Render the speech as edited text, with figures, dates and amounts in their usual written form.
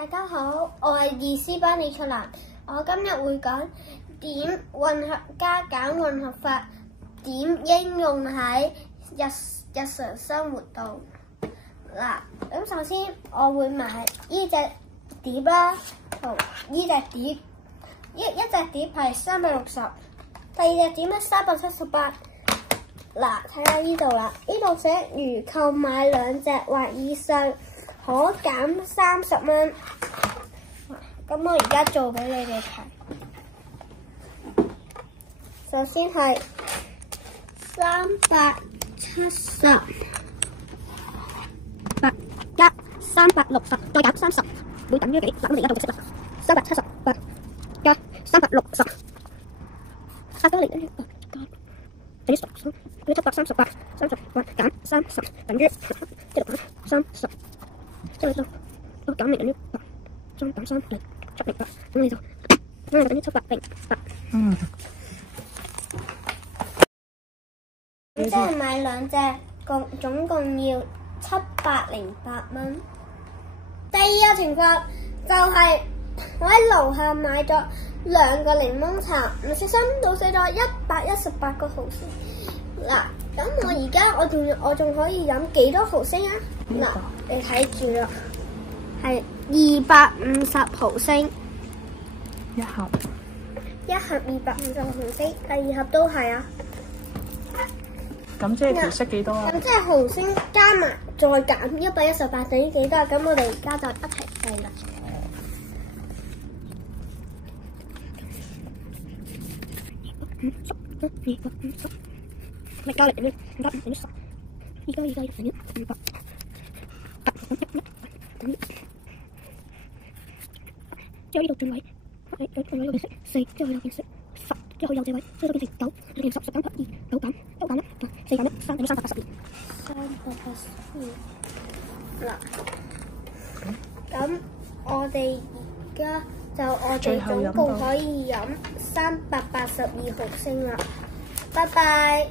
大家好，我係2C 班李卓蘭。我今日會講點混合加減混合法點應用喺日常生活度。嗱，咁首先我會買呢隻碟啦，同呢隻碟，一隻碟係360，第二隻碟咧378。嗱，睇下呢度啦，呢度寫如購買2隻或以上，可減30蚊。咁我而家做俾你哋睇。首先係370加360再減30，會等於幾？嗱，我哋而家做個式啦。378加360，多嚟等於等於10，等於738，減30等於即係30，即係都減0等於8，3減3等於708，咁你就等於708。即係買2隻，總共要708蚊。第二個情況就係我喺樓下買咗2個檸檬茶，唔小心倒瀉咗118個毫升。嗱，咁我而家我仲可以飲幾多毫升啊？嗱，你睇住啦，係250毫升一盒250毫升，第二盒都係啊。咁即係調色幾多啊？咁即係毫升加埋再減118等於幾多？咁我哋而家就一齊計啦。再嚟等於10，依家等於500，等於之後呢度轉位，轉位有變色4，之後有變色10，之後有這位，之後變成9，變成10，10減2，9減1，4減1，3等於382。嗱，咁我哋總共可以飲382毫升啦。拜拜。